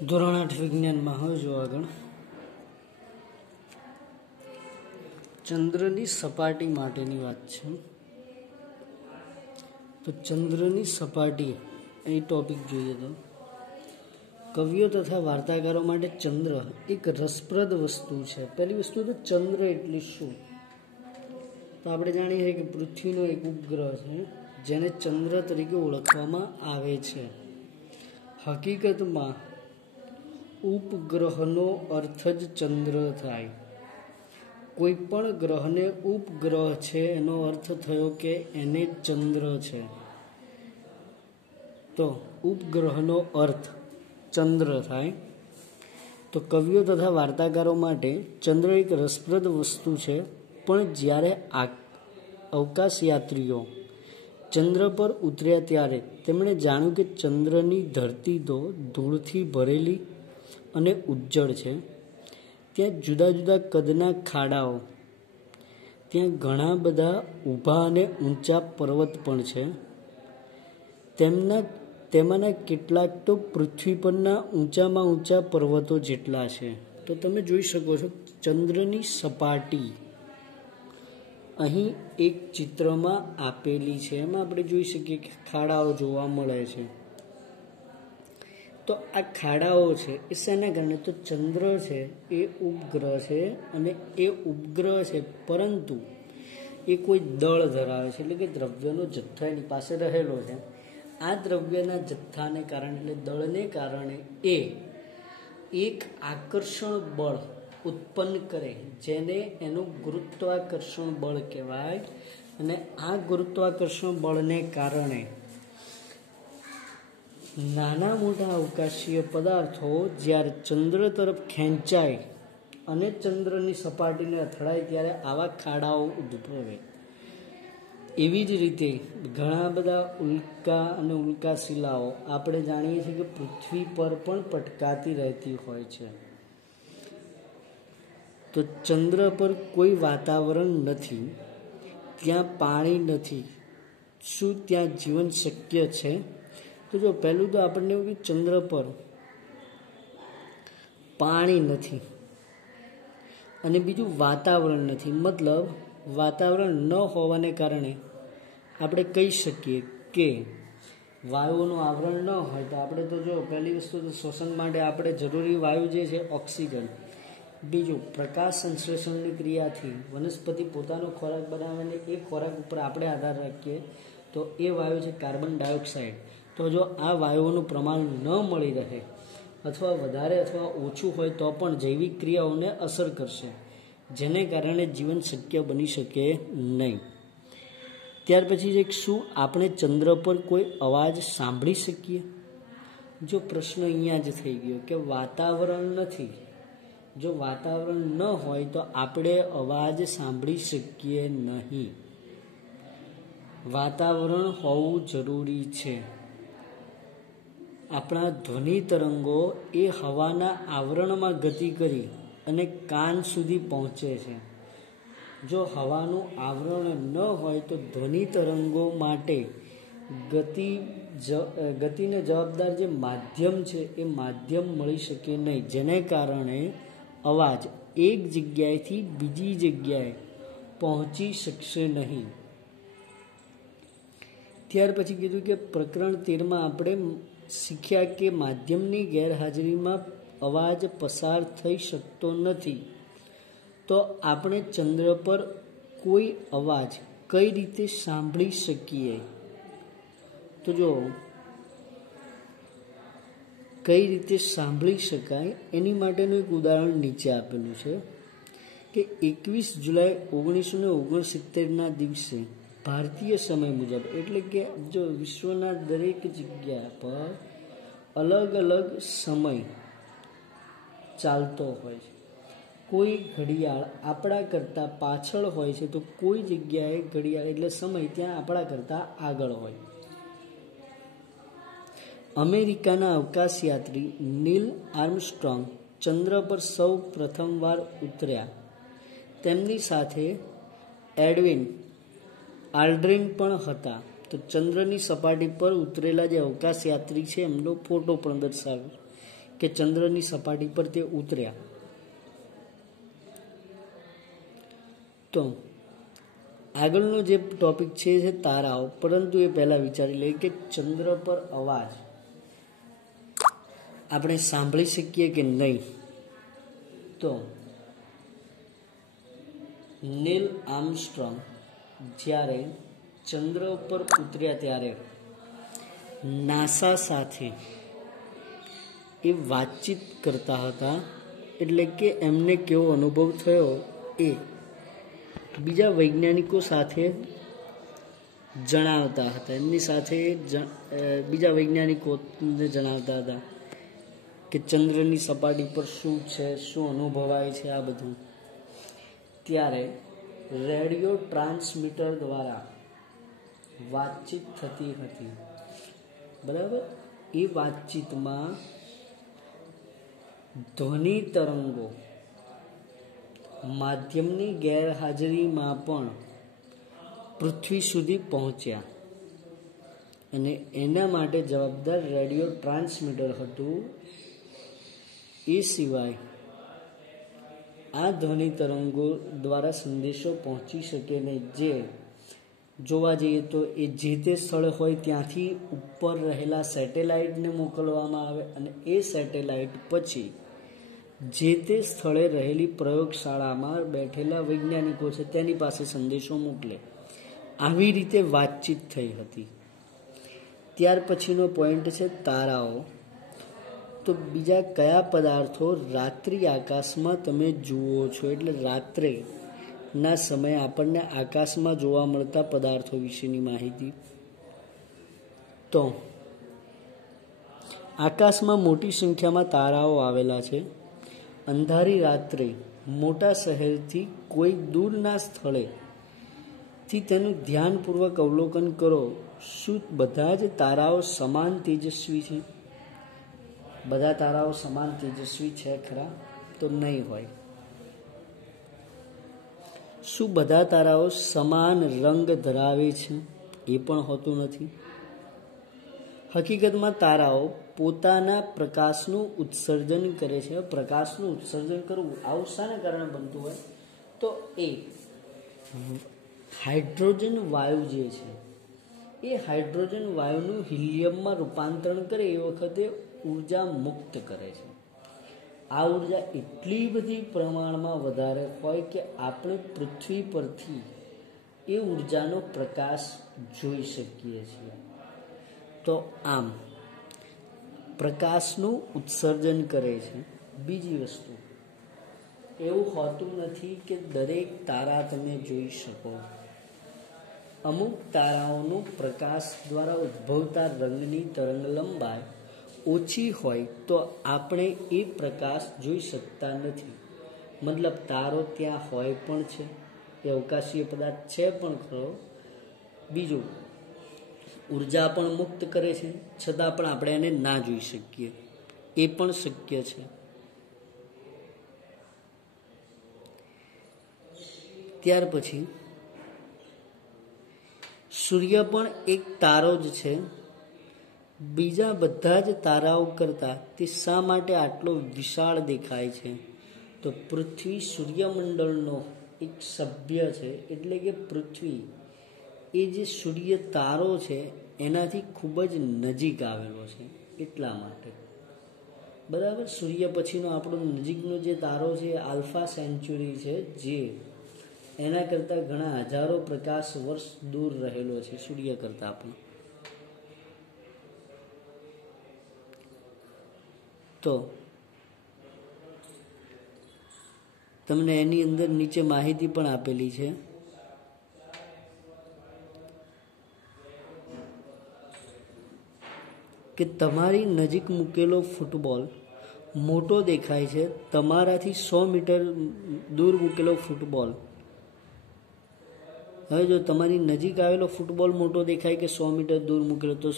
ધોરણ 8 વિજ્ઞાનમાં હવે જો આગળ ચંદ્રની સપાટી માટેની વાત છે. તો ચંદ્રની સપાટી એ ટોપિક જોઈએ તો કવિઓ તથા વાર્તાકારો માટે ચંદ્ર એક રસપ્રદ વસ્તુ છે. પહેલી વસ્તુ તો ચંદ્ર એટલે શું? તો આપણે જાણીએ છીએ કે પૃથ્વીનો એક ઉપગ્રહ છે જેને ચંદ્ર તરીકે ઓળખવામાં આવે છે. હકીકતમાં ઉપગ્રહનો અર્થ જ ચંદ્ર થાય. કોઈ પણ ગ્રહને ઉપગ્રહ છે એનો અર્થ થયો કે એને ચંદ્ર છે. તો ઉપગ્રહનો અર્થ ચંદ્ર થાય. તો કવિઓ તથા વાર્તાકારો માટે ચંદ્ર એક રસપ્રદ વસ્તુ છે. પણ જ્યારે અવકાશયાત્રીઓ ચંદ્ર પર ઉતર્યા ત્યારે તેમણે જાણ્યું કે ચંદ્રની ધરતી તો ધૂળથી ભરેલી અને ઉજ્જળ છે. ત્યાં જુદા જુદા કદના ખાડાઓ, ત્યાં ઘણા બધા ઊભા અને ઊંચા પર્વત પણ છે. તેમાંના કેટલાક તો પૃથ્વી પરના ઊંચામાં ઊંચા પર્વતો જેટલા છે. તો તમે જોઈ શકો છો ચંદ્રની સપાટી અહીં એક ચિત્રમાં આપેલી છે. એમાં આપણે જોઈ શકીએ કે ખાડાઓ જોવા મળે છે. તો આ ખાડાઓ છે એ શેના કારણે? તો ચંદ્ર છે એ ઉપગ્રહ છે અને એ ઉપગ્રહ છે પરંતુ એ કોઈ દળ ધરાવે છે, એટલે કે દ્રવ્યનો જથ્થો એની પાસે રહેલો છે. આ દ્રવ્યના જથ્થાને કારણે એટલે દળને કારણે એ એક આકર્ષણ બળ ઉત્પન્ન કરે જેને એનું ગુરુત્વાકર્ષણ બળ કહેવાય. અને આ ગુરુત્વાકર્ષણ બળને કારણે નાના મોટા અવકાશીય પદાર્થો જ્યારે ચંદ્ર તરફ ખેંચાય અને ચંદ્રની સપાટીને અથડાય ત્યારે આવા ખાડાઓ ઉદ્ભવે. એવી જ રીતે ઘણા બધા ઉલ્કા અને ઉલ્કાશિલાઓ આપણે જાણીએ છીએ કે પૃથ્વી પર પણ પટકાતી રહેતી હોય છે. તો ચંદ્ર પર કોઈ વાતાવરણ નથી, ત્યાં પાણી નથી. શું ત્યાં જીવન શક્ય છે? તો જો પહેલું તો આપણને એવું કે ચંદ્ર પર પાણી નથી અને બીજું વાતાવરણ નથી. મતલબ વાતાવરણ ન હોવાને કારણે આપણે કહી શકીએ કે વાયુઓનું આવરણ ન હોય તો આપણે તો જો પહેલી વસ્તુ તો શ્વસન માટે આપણે જરૂરી વાયુ જે છે ઓક્સિજન. બીજું પ્રકાશ સંશ્લેષણની ક્રિયાથી વનસ્પતિ પોતાનો ખોરાક બનાવીને એ ખોરાક ઉપર આપણે આધાર રાખીએ તો એ વાયુ છે કાર્બન ડાયોક્સાઇડ. તો જો આ વાયુઓનું પ્રમાણ ન મળી રહે અથવા વધારે અથવા ઓછું હોય તો પણ જૈવિક ક્રિયાઓને અસર કરશે જેને કારણે જીવન શક્ય બની શકે નહીં. ત્યાર પછી શું આપણે ચંદ્ર પર કોઈ અવાજ સાંભળી શકીએ? જો પ્રશ્ન અહીંયા જ થઈ ગયો કે વાતાવરણ નથી. જો વાતાવરણ ન હોય તો આપણે અવાજ સાંભળી શકીએ નહીં. વાતાવરણ હોવું જરૂરી છે. આપણા ધ્વનિ તરંગો એ હવાના આવરણમાં ગતિ કરી અને કાન સુધી પહોંચે છે. જો હવાનું આવરણ ન હોય તો ધ્વનિ તરંગો માટે ગતિને જવાબદાર જે માધ્યમ છે એ માધ્યમ મળી શકે નહીં, જેને કારણે અવાજ એક જગ્યાએથી બીજી જગ્યાએ પહોંચી શકશે નહીં. ત્યાર પછી કીધું કે પ્રકરણ 13માં આપણે શીખ્યા કે માધ્યમની ગેરહાજરીમાં અવાજ પસાર થઈ શકતો નથી. તો આપણે ચંદ્ર પર કોઈ અવાજ કઈ રીતે સાંભળી શકીએ? તો જો કઈ રીતે સાંભળી શકાય એની માટેનું એક ઉદાહરણ નીચે આપેલું છે કે 21 જુલાઈ 1969ના દિવસે ભારતીય સમય મુજબ, એટલે કે જો વિશ્વના દરેક જગ્યા પર અલગ અલગ સમય ચાલતો હોય છે. કોઈ ઘડિયાળ આપણા કરતાં પાછળ હોય છે તો કોઈ જગ્યાએ ઘડિયાળ એટલે સમય ત્યાં આપણા કરતાં આગળ હોય. અમેરિકાના અવકાશયાત્રી નીલ આર્મસ્ટ્રોંગ ચંદ્ર પર સૌ પ્રથમવાર ઉતર્યા. તેમની સાથે એડવિન આલ્ડ્રિન પણ હતા. તો ચંદ્રની સપાટી પર ઉતરેલા જે અવકાશયાત્રી છે એમનો ફોટો પણ દર્શાવ્યો કે ચંદ્રની સપાટી પર તે ઉતર્યા. તો આગળનો જે ટોપિક છે તારાઓ, પરંતુ એ પહેલાં વિચારી લઈએ કે ચંદ્ર પર અવાજ આપણે સાંભળી શકીએ કે નહીં. તો નીલ આર્મસ્ટ્રોંગ જ્યારે ચંદ્ર પર ઉતર્યા ત્યારે નાસા સાથે એ વાતચીત કરતા હતા, એટલે કે એમને કેવો અનુભવ થયો એ બીજા વૈજ્ઞાનિકો સાથે જણાવતા હતા. એમની સાથે બીજા વૈજ્ઞાનિકોને જણાવતા હતા કે ચંદ્રની સપાટી પર શું છે, શું અનુભવાય છે, આ બધું. ત્યારે રેડિયો ટ્રાન્સમીટર દ્વારા વાતચીત થતી હતી. બરાબર. એ વાતચીતમાં ધ્વનિ તરંગો માધ્યમની ગેરહાજરીમાં પણ પૃથ્વી સુધી પહોંચ્યા અને એના માટે જવાબદાર રેડિયો ટ્રાન્સમીટર હતું. એ સિવાય આ ધ્વનિ તરંગો દ્વારા સંદેશો પહોંચી શકે નહીં. જે જોવા જઈએ તો એ જે તે સ્થળ હોય ત્યાંથી ઉપર રહેલા સેટેલાઇટને મોકલવામાં આવે અને એ સેટેલાઇટ પછી જે તે સ્થળે રહેલી પ્રયોગશાળામાં બેઠેલા વૈજ્ઞાનિકો છે તેની પાસે સંદેશો મોકલે. આવી રીતે વાતચીત થઈ હતી. ત્યાર પછીનો પોઈન્ટ છે તારાઓ. તો બીજા કયા પદાર્થો રાત્રિ આકાશમાં તમે જુઓ છો, એટલે રાત્રે ના સમયે આપણને આકાશમાં જોવા મળતા પદાર્થો વિશેની માહિતી. તો આકાશમાં મોટી સંખ્યામાં તારાઓ આવેલા છે. અંધારી રાત્રે મોટા શહેરથી કોઈ દૂરના સ્થળેથી તેનું ધ્યાનપૂર્વક અવલોકન કરો. શું બધા જ તારાઓ સમાન તેજસ્વી છે? બધા તારાઓ સમાન તેજસ્વી છે ખરા? તો નહીં હોય. શું બધા તારાઓ સમાન રંગ ધરાવે છે? એ પણ હોતું નથી. હકીકતમાં તારાઓ પોતાના પ્રકાશનું ઉત્સર્જન કરે છે. પ્રકાશનું ઉત્સર્જન કરવું આવું શાના કારણે બનતું હોય? તો એ હાઇડ્રોજન વાયુ જે છે એ હાઇડ્રોજન વાયુનું હિલિયમમાં રૂપાંતરણ કરે એ વખતે ઉર્જા મુક્ત કરે છે. આ ઉર્જા એટલી બધી પ્રમાણમાં વધારે હોય કે આપણે પૃથ્વી પરથી એ ઉર્જાનો પ્રકાશ જોઈ શકીએ છીએ. તો આમ પ્રકાશનું ઉત્સર્જન કરે છે. બીજી વસ્તુ, એવું હોતું નથી કે દરેક તારા તમે જોઈ શકો. અમુક તારાઓનું પ્રકાશ દ્વારા ઉદ્ભવતા રંગની તરંગ લંબાઈ ઓછી હોય તો આપણે એ પ્રકાશ જોઈ શકતા નથી. મતલબ તારો ત્યાં હોય પણ છે, એ અવકાશીય પદાર્થ છે પણ ખરો. બીજું, ઉર્જા પણ મુક્ત કરે છે, છતાં પણ આપણે એને ના જોઈ શકીએ, એ પણ શક્ય છે. ત્યાર પછી સૂર્ય પણ એક તારો જ છે. બીજા બધા જ તારાઓ કરતાં તે શા માટે આટલો વિશાળ દેખાય છે? તો પૃથ્વી સૂર્યમંડળનો એક સભ્ય છે, એટલે કે પૃથ્વી એ જે સૂર્ય તારો છે એનાથી ખૂબ જ નજીક આવેલો છે, એટલા માટે. બરાબર. સૂર્ય પછીનો આપણો નજીકનો જે તારો છે આલ્ફા સેન્ચુરી છે, જે એના કરતાં ઘણા હજારો પ્રકાશ વર્ષ દૂર રહેલો છે સૂર્ય કરતાં પણ. તો તમને એની અંદર નીચે માહિતી પણ આપેલી છે. કે તમારી નજીક મૂકેલો ફૂટબોલ મોટો દેખાય છે. તમારાથી 100 મીટર દૂર મૂકેલો ફૂટબોલ, હવે જો તમારી નજીક આવેલો ફૂટબોલ મોટો દેખાય કે 100 મીટર દૂર મૂકેલો, તો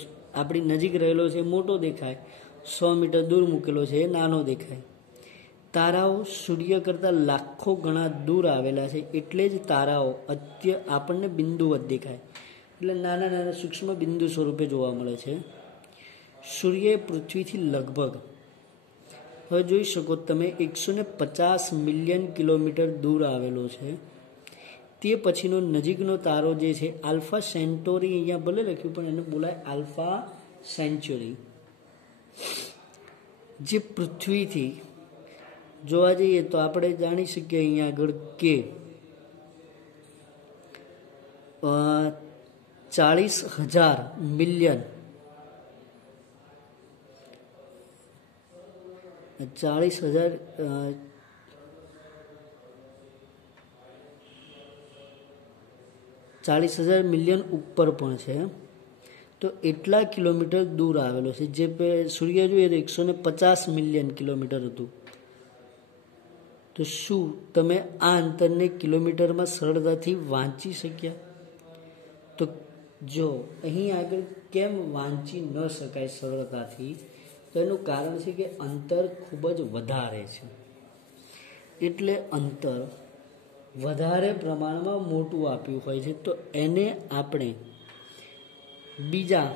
આપણી નજીક રહેલો છે મોટો દેખાય, 100 મીટર દૂર મૂકેલો છે એ નાનો દેખાય. તારાઓ સૂર્ય કરતાં લાખો ગણા દૂર આવેલા છે, એટલે જ તારાઓ આપણને બિંદુવત દેખાય, એટલે નાના નાના સૂક્ષ્મ બિંદુ સ્વરૂપે જોવા મળે છે. સૂર્ય પૃથ્વીથી લગભગ હવે જોઈ શકો તમે 150 મિલિયન કિલોમીટર દૂર આવેલો છે. તે પછીનો નજીકનો તારો જે છે આલ્ફા સેન્ટોરી, અહીંયા ભલે લખ્યું પણ એને બોલાય આલ્ફા સેન્ચુરી, જે પૃથ્વીથી જોવા જઈએ તો આપણે જાણી શકીએ અહીંયા આગળ કે 40,000 મિલિયન 40,000 મિલિયન ઉપર પણ છે. તો એટલા કિલોમીટર દૂર આવેલો છે. જે સૂર્ય જોઈએ તો 150 મિલિયન કિલોમીટર હતું. તો શું તમે આ અંતરને કિલોમીટરમાં સરળતાથી વાંચી શક્યા? તો જો અહીં આગળ કેમ વાંચી ન શકાય સરળતાથી, તો એનું કારણ છે કે અંતર ખૂબ જ વધારે છે. એટલે અંતર વધારે પ્રમાણમાં મોટું આપ્યું હોય છે, તો એને આપણે બીજા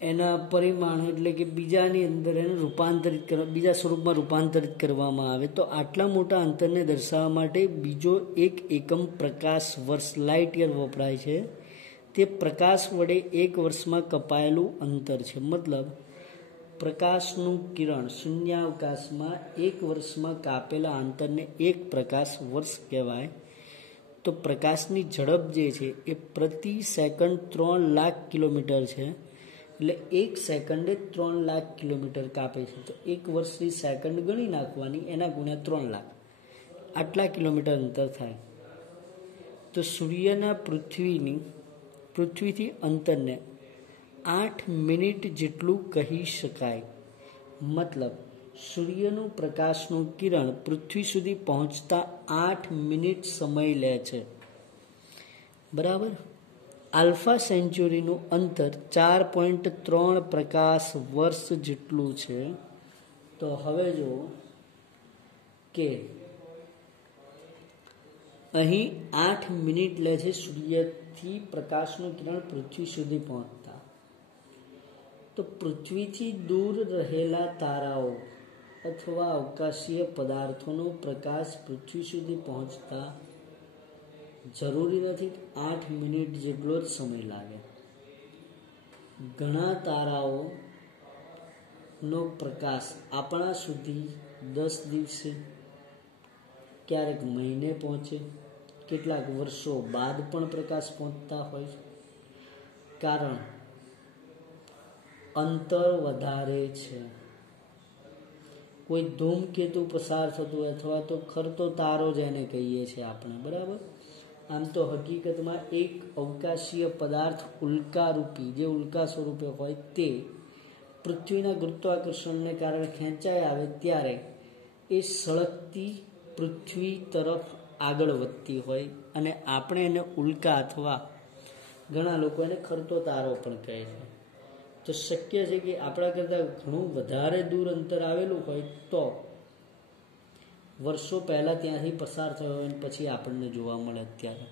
એના પરિમાણો એટલે કે બીજાની અંદર એને રૂપાંતરિત કરવા, બીજા સ્વરૂપમાં રૂપાંતરિત કરવામાં આવે. તો આટલા મોટા અંતરને દર્શાવવા માટે બીજો એક એકમ પ્રકાશ વર્ષ લાઇટ યર વપરાય છે. તે પ્રકાશ વડે એક વર્ષમાં કપાયેલું અંતર છે. મતલબ પ્રકાશનું કિરણ શૂન્યાવકાશમાં એક વર્ષમાં કાપેલા અંતરને એક પ્રકાશ વર્ષ કહેવાય. તો પ્રકાશની ઝડપ જે છે એ પ્રતિ સેકન્ડ 3 લાખ કિલોમીટર છે. એટલે એક સેકન્ડે 3 લાખ કિલોમીટર કાપે છે. તો એક વર્ષની સેકન્ડ ગણી નાખવાની, એના ગુણ્યા 3 લાખ, આટલા કિલોમીટર અંતર થાય. તો સૂર્યના પૃથ્વીથી અંતરને 8 મિનિટ જેટલું કહી શકાય. મતલબ સૂર્યનું પ્રકાશનું કિરણ પૃથ્વી સુધી પહોંચતા 8 મિનિટ સમય લે છે. બરાબર. આલ્ફા સેન્ચુરીનું અંતર 4.3 પ્રકાશ વર્ષ જેટલું છે. તો હવે જો કે અહીં 8 મિનિટ લે છે સૂર્યથી પ્રકાશનું કિરણ પૃથ્વી સુધી પહોંચતા. તો પૃથ્વીથી દૂર રહેલા તારાઓ અથવા અવકાશીય પદાર્થોનો પ્રકાશ પૃથ્વી સુધી પહોંચતા જરૂરી નથી 8 મિનિટ જેટલો જ સમય લાગે. ઘણા તારાઓનો પ્રકાશ આપણા સુધી 10 દિવસે, ક્યારેક મહિને પહોંચે, કેટલાક વર્ષો બાદ પણ પ્રકાશ પહોંચતા હોય. કારણ અંતર વધારે છે. કોઈ ધૂમકેતુ પસાર થતું અથવા તો ખરતો તારો જેને કહીએ છીએ આપણે, બરાબર. આમ તો હકીકતમાં એક અવકાશીય પદાર્થ ઉલ્કારૂપી, જે ઉલ્કા સ્વરૂપે હોય તે પૃથ્વીના ગુરુત્વાકર્ષણને કારણે ખેંચાઈ આવે ત્યારે એ સળગતી પૃથ્વી તરફ આગળ વધતી હોય, અને આપણે એને ઉલ્કા અથવા ઘણા લોકો એને ખરતો તારો પણ કહે છે. તો શક્ય છે કે આપણા કરતાં ઘણું વધારે દૂર અંતર આવેલું હોય તો વર્ષો પહેલાં ત્યાંથી પસાર થયો હોય પછી આપણને જોવા મળે અત્યારે.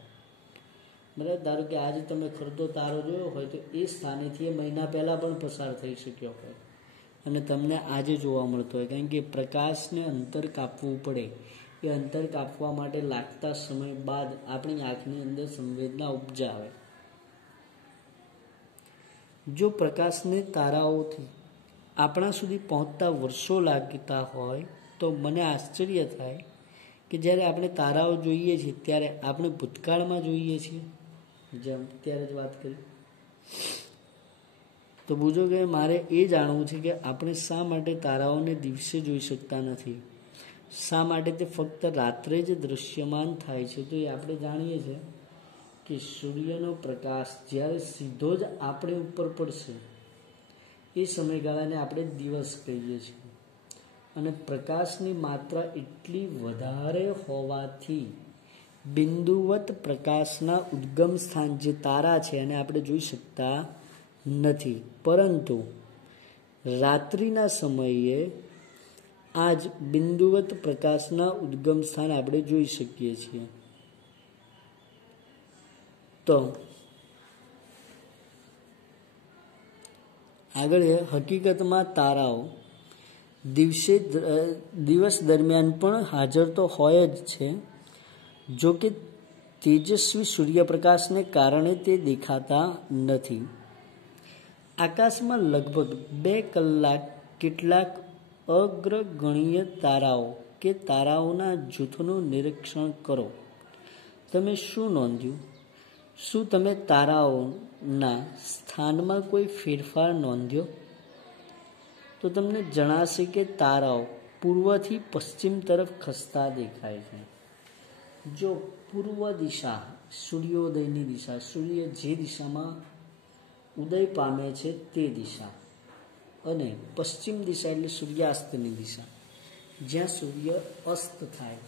બરાબર. ધારો કે આજે તમે ખરતો તારો જોયો હોય તો એ સ્થાનેથી એ મહિના પહેલાં પણ પસાર થઈ શક્યો હોય અને તમને આજે જોવા મળતો હોય. કારણ કે પ્રકાશને અંતર કાપવું પડે. એ અંતર કાપવા માટે લાગતા સમય બાદ આપણી આંખની અંદર સંવેદના ઉપજાવે. જો પ્રકાશને તારાઓથી આપણા સુધી પહોંચતા વર્ષો લાગતા હોય તો મને આશ્ચર્ય થાય કે જ્યારે આપણે તારાઓ જોઈએ છીએ ત્યારે આપણે ભૂતકાળમાં જોઈએ છીએ, જેમ ત્યારે જ વાત કરી. તો બુજો કે મારે એ જાણવું છે કે આપણે શા માટે તારાઓને દિવસે જોઈ શકતા નથી, શા માટે તે ફક્ત રાત્રે જ દૃશ્યમાન થાય છે. તો એ આપણે જાણીએ છીએ કે સૂર્યનો પ્રકાશ જ્યારે સીધો જ આપણી ઉપર પડશે એ સમયગાળાને આપણે દિવસ કહીએ છીએ. અને પ્રકાશની માત્રા એટલી વધારે હોવાથી બિંદુવત પ્રકાશના ઉદ્ગમ સ્થાન જે તારા છે એને આપણે જોઈ શકતા નથી. પરંતુ રાત્રિના સમયે આ જ બિંદુવત પ્રકાશના ઉદ્ગમ સ્થાન આપણે જોઈ શકીએ છીએ. તો આગળ હકીકતમાં તારાઓ દિવસ દરમિયાન પણ હાજર તો હોય જ છે, જો કે તેજસ્વી સૂર્યપ્રકાશને કારણે તે દેખાતા નથી. આકાશમાં લગભગ 2 કલાક કેટલાક અગ્રગણ્ય તારાઓ કે તારાઓના જૂથનું નિરીક્ષણ કરો. તમે શું નોંધ્યું? શું તમે તારાઓના સ્થાનમાં કોઈ ફેરફાર નોંધ્યો? તો તમને જણાશે કે તારાઓ પૂર્વથી પશ્ચિમ તરફ ખસતા દેખાય છે. જો પૂર્વ દિશા સૂર્યોદયની દિશા, સૂર્ય જે દિશામાં ઉદય પામે છે તે દિશા, અને પશ્ચિમ દિશા એટલે સૂર્યાસ્તની દિશા, જ્યાં સૂર્ય અસ્ત થાય,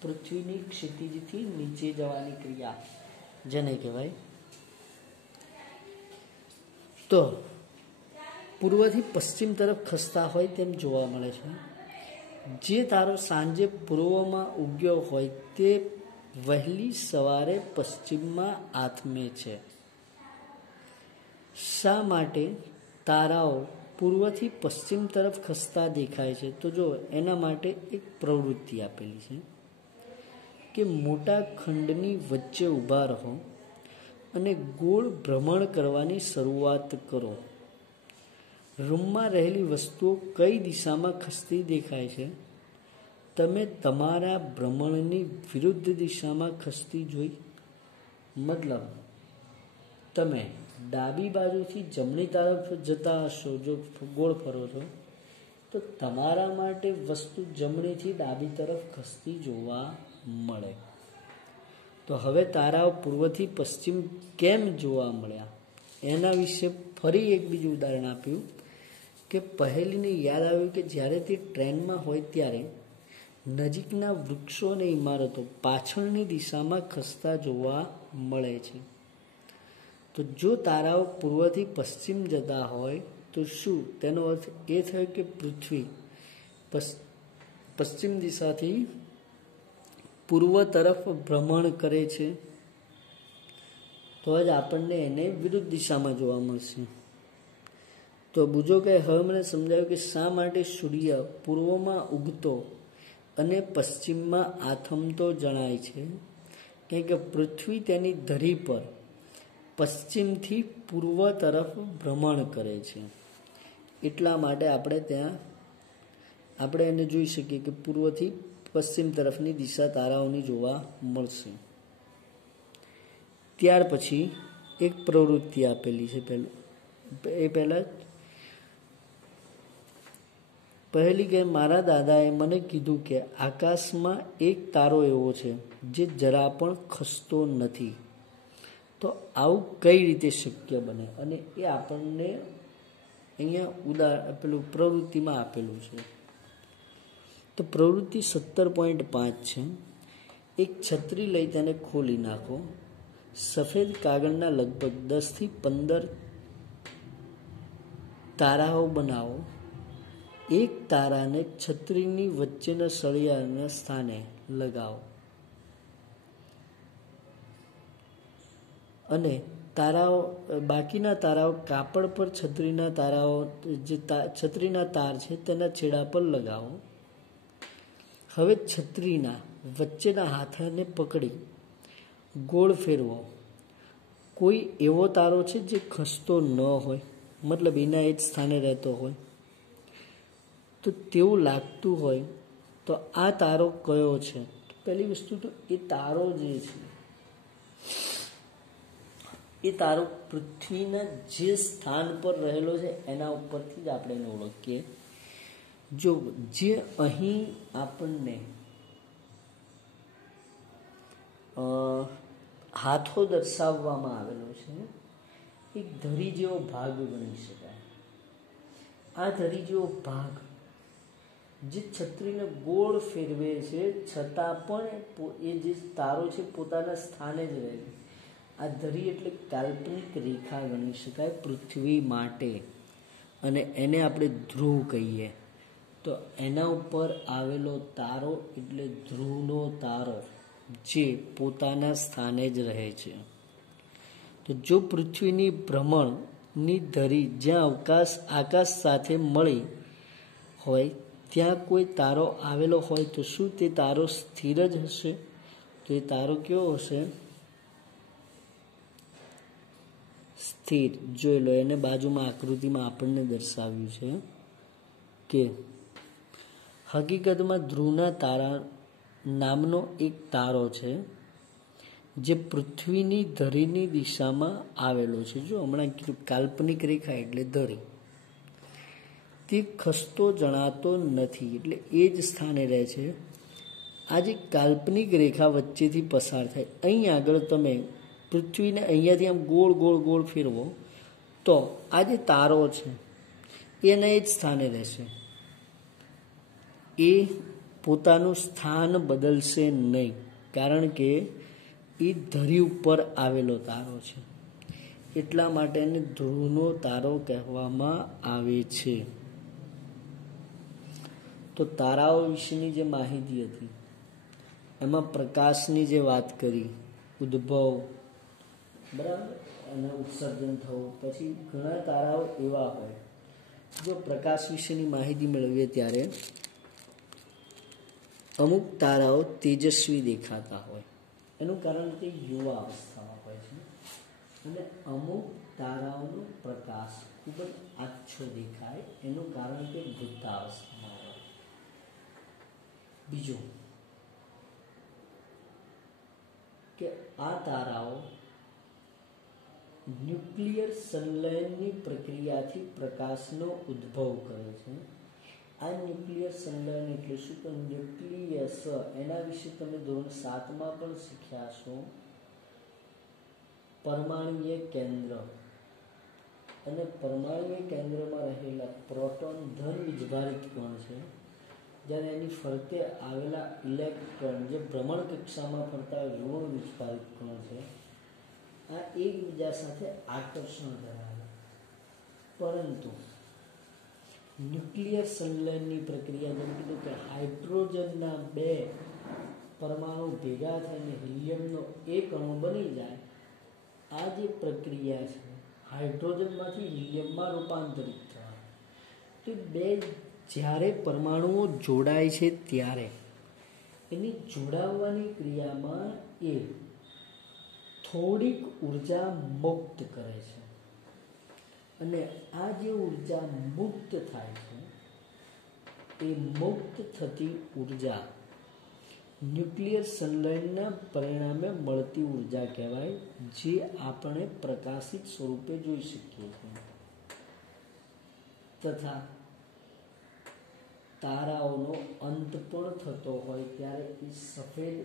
પૃથ્વીની ક્ષિતિજથી નીચે જવાની ક્રિયા જેને કહેવાય. તો પૂર્વથી પશ્ચિમ તરફ ખસતા હોય તેમ જોવા મળે છે. જે તારો સાંજે પૂર્વમાં ઉગ્યો હોય તે વહેલી સવારે પશ્ચિમમાં આથમે છે. શા માટે તારાઓ પૂર્વથી પશ્ચિમ તરફ ખસતા દેખાય છે? તો જો એના માટે એક પ્રવૃત્તિ આપેલી છે કે મોટા ખંડની વચ્ચે ઊભા રહો અને ગોળ ભ્રમણ કરવાની શરૂઆત કરો. રૂમમાં રહેલી વસ્તુઓ કઈ દિશામાં ખસતી દેખાય છે? તમે તમારા ભ્રમણની વિરુદ્ધ દિશામાં ખસતી જોઈ. મતલબ તમે ડાબી બાજુથી જમણી તરફ જતા હશો, જો ગોળ ફરો છો તો તમારા માટે વસ્તુ જમણીથી ડાબી તરફ ખસતી જોવા મળે. તો હવે તારાઓ પૂર્વથી પશ્ચિમ કેમ જોવા મળ્યા એના વિશે ફરી એક બીજું ઉદાહરણ આપ્યું કે પહેલીને યાદ આવ્યું કે જ્યારે તે ટ્રેનમાં હોય ત્યારે નજીકના વૃક્ષો અને ઇમારતો પાછળની દિશામાં ખસતા જોવા મળે છે. તો જો તારાઓ પૂર્વથી પશ્ચિમ જતા હોય તો શું તેનો અર્થ એ થયો કે પૃથ્વી પશ્ચિમ દિશાથી પૂર્વ તરફ ભ્રમણ કરે છે? તો જ આપણને એને વિરુદ્ધ દિશામાં જોવા મળશે. તો બીજો કે હવે મને સમજાયું કે શા માટે સૂર્ય પૂર્વમાં ઉગતો અને પશ્ચિમમાં આથમતો જણાય છે. કારણ કે પૃથ્વી તેની ધરી પર પશ્ચિમથી પૂર્વ તરફ ભ્રમણ કરે છે. એટલા માટે આપણે એને જોઈ શકીએ કે પૂર્વથી પશ્ચિમ તરફની દિશા તારાઓની જોવા મળશે. ત્યાર પછી એક પ્રવૃત્તિ આપેલી છે. પહેલી કે મારા દાદાએ મને કીધું કે આકાશમાં એક તારો એવો છે જે જરા પણ ખસતો નથી. તો આવું કઈ રીતે શક્ય બને? અને એ આપણને અહીંયા પ્રવૃત્તિમાં આપેલું છે. તો પ્રવૃત્તિ 17.5 છે. એક છત્રી લઈ તેને ખોલી નાખો. સફેદ કાગળના લગભગ 10 થી 15 તારાઓ બનાવો. એક તારાને છત્રીની વચ્ચેના સળિયાના સ્થાને લગાવો અને બાકીના તારાઓ કાપડ પર છત્રીના તાર છે તેના છેડા પર લગાવો. હવે છત્રીના વચ્ચેના હાથને પકડી ગોળ ફેરવો. કોઈ એવો તારો છે જે ખસતો ન હોય, મતલબ એના એ જ સ્થાને રહેતો હોય, તો તેવું લાગતું હોય તો આ તારો કયો છે? પહેલી વસ્તુ તો એ તારો જે છે એ તારો પૃથ્વીના જે સ્થાન પર રહેલો છે એના ઉપરથી જ આપણે એને ઓળખીએ. જો જે અહીં આપણને હાથો દર્શાવવામાં આવેલો છે એક ધરી જેવો ભાગ ગણી શકાય. આ ધરી જેવો ભાગ જે છત્રીને ગોળ ફેરવે છે છતાં પણ એ જે તારો છે પોતાના સ્થાને જ રહે. આ ધરી એટલે કાલ્પનિક રેખા ગણી શકાય પૃથ્વી માટે, અને એને આપણે ધ્રુવ કહીએ. તો એના ઉપર આવેલો તારો એટલે ધ્રુવનો તારો જે પોતાના સ્થાને જ રહે છે. તો જો પૃથ્વીની ભ્રમણ ની ધરી જ્યાં આકાશ સાથે મળી હોય ત્યાં કોઈ તારો આવેલો હોય તો શું તે તારો સ્થિર જ હશે? તો એ તારો કેવો હશે? સ્થિર. જોઈ લો, એને બાજુમાં આકૃતિમાં આપણને દર્શાવ્યું છે કે હકીકતમાં ધ્રુવના તારા નામનો એક તારો છે જે પૃથ્વીની ધરીની દિશામાં આવેલો છે. જો હમણાં કીધું કાલ્પનિક રેખા એટલે ધરી. તે ખસતો જણાતો નથી એટલે એ જ સ્થાને રહે છે. આ જે કાલ્પનિક રેખા વચ્ચેથી પસાર થાય, અહીં આગળ તમે પૃથ્વીને અહીંયાથી આમ ગોળ ગોળ ગોળ ફેરવો તો આ જે તારો છે એના એ જ સ્થાને રહેશે. એ પોતાનું સ્થાન બદલશે નહીં, કારણ કે એ ધરી ઉપર આવેલો તારો છે. એટલા માટે એને ધ્રુવનો તારો કહેવામાં આવે છે. તો તારાઓ વિશેની જે માહિતી હતી એમાં પ્રકાશની જે વાત કરી, ઉદ્ભવ, બરાબર, અને ઉત્સર્જન થવું. પછી ઘણા તારાઓ એવા હોય, જો પ્રકાશ વિશેની માહિતી મેળવીએ ત્યારે અમુક તારાઓ તેજસ્વી દેખાતા હોય, એનું કારણ તે યુવા અવસ્થામાં હોય છે, અને અમુક તારાઓનો પ્રકાશ ખૂબ જ આછો દેખાય, એનું કારણ તે વૃદ્ધાવસ્થામાં હોય. બીજું કે આ તારાઓ ન્યુક્લિયર સંલયનની પ્રક્રિયાથી પ્રકાશનો ઉદ્ભવ કરે છે. આ ન્યુક્લિયર સંલયન એટલે શું? તો ન્યુક્લિયસ, એના વિશે તમે ધોરણ 7માં પણ શીખ્યા છો. પરમાણુય કેન્દ્ર, અને પરમાણુય કેન્દ્રમાં રહેલા પ્રોટોન ધન વીજભારિત કણ છે, જ્યારે એની ફરતે આવેલા ઇલેક્ટ્રોન જે ભ્રમણ કક્ષામાં ફરતા ઋણ વીજભારિત કણ છે, આ એકબીજા સાથે આકર્ષણ ધરાવે. પરંતુ ન્યુક્લિયર સંલયનની પ્રક્રિયા, જેમ કીધું કે હાઇડ્રોજનના 2 પરમાણુ ભેગા થઈને હિલિયમનો એક અણુ બની જાય, આ જે પ્રક્રિયા છે હાઇડ્રોજનમાંથી હિલિયમમાં રૂપાંતરિત થવા, તો 2 જ્યારે પરમાણુઓ જોડાય છે ત્યારે એની જોડાવવાની ક્રિયામાં એ થોડીક ઉર્જા મુક્ત કરે છે, અને આ જે ઉર્જા મુક્ત થાય છે એ મુક્ત થતી ઉર્જા ન્યુક્લિયર સંલયનના પરિણામે મળતી ઉર્જા કહેવાય, જે આપણે પ્રકાશિત સ્વરૂપે જોઈ શકીએ છીએ. તથા તારાઓનો અંત પણ થતો હોય ત્યારે એ સફેદ